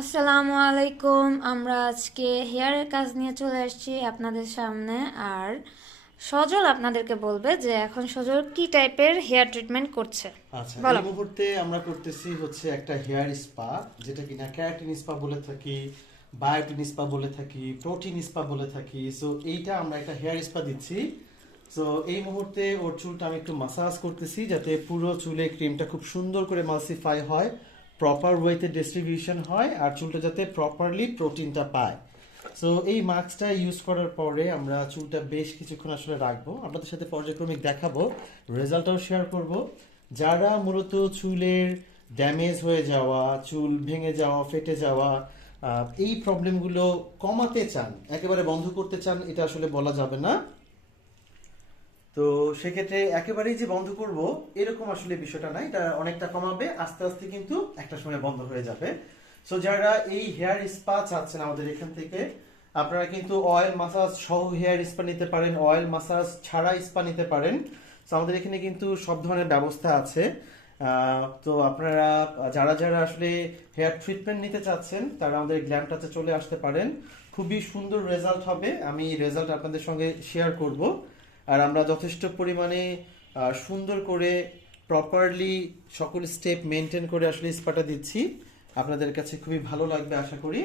আসসালামু আলাইকুম। আমরা আজকে হেয়ারের কাজ নিয়ে চলে আসছি আপনাদের সামনে। আর সজল আপনাদেরকে বলবে যে এখন সজল কি টাইপের হেয়ার ট্রিটমেন্ট করছে। আচ্ছা, এই বলো। মুহূর্তে আমরা করতেছি হচ্ছে একটা হেয়ার স্পা, যেটা কিনা ক্যারাটিন স্পা বলে থাকি, বায়োটিন স্পা বলে থাকি, প্রোটিন স্পা বলে থাকি। সো এইটা আমরা একটা হেয়ার স্পা দিচ্ছি। সো এই মুহূর্তে ওর চুলটা আমি একটু মাসাজ করতেছি, যাতে পুরো চুলে ক্রিমটা খুব সুন্দর করে মালসিফাই হয়, প্রপার ওয়েতে ডিস্ট্রিবিউশন হয়, আর চুলটা যাতে প্রপারলি প্রোটিনটা পায়। সো এই মাস্কটা ইউজ করার পরে আমরা চুলটা বেশ কিছুক্ষণ আসলে রাখবো, আপনাদের সাথে পর্যায়ক্রমিক দেখাবো, রেজাল্টটাও শেয়ার করব। যারা মূলত চুলের ড্যামেজ হয়ে যাওয়া, চুল ভেঙে যাওয়া, ফেটে যাওয়া, এই প্রবলেমগুলো কমাতে চান, একেবারে বন্ধ করতে চান, এটা আসলে বলা যাবে না। তো সেক্ষেত্রে একেবারেই যে বন্ধ করব এরকম আসলে বিষয়টা নাই, এটা অনেকটা কমাবে, আস্তে আস্তে কিন্তু একটা সময় বন্ধ হয়ে যাবে। সো যারা এই হেয়ার স্পা চাচ্ছেন আমাদের এখান থেকে, আপনারা কিন্তু অয়েল মাসাজ সহ হেয়ার স্পা নিতে পারেন, অয়েল মাসাজ ছাড়া স্পা নিতে পারেন। সো আমাদের এখানে কিন্তু সব ধরনের ব্যবস্থা আছে। তো আপনারা যারা যারা আসলে হেয়ার ট্রিটমেন্ট নিতে চাচ্ছেন, তারা আমাদের গ্ল্যাম টাচে চলে আসতে পারেন। খুবই সুন্দর রেজাল্ট হবে, আমি রেজাল্ট আপনাদের সঙ্গে শেয়ার করব। আর আমরা যথেষ্ট পরিমাণে সুন্দর করে প্রপারলি সকল স্টেপ মেনটেন করে আসলে স্পাটা দিচ্ছি। আপনাদের কাছে খুবই ভালো লাগবে আশা করি।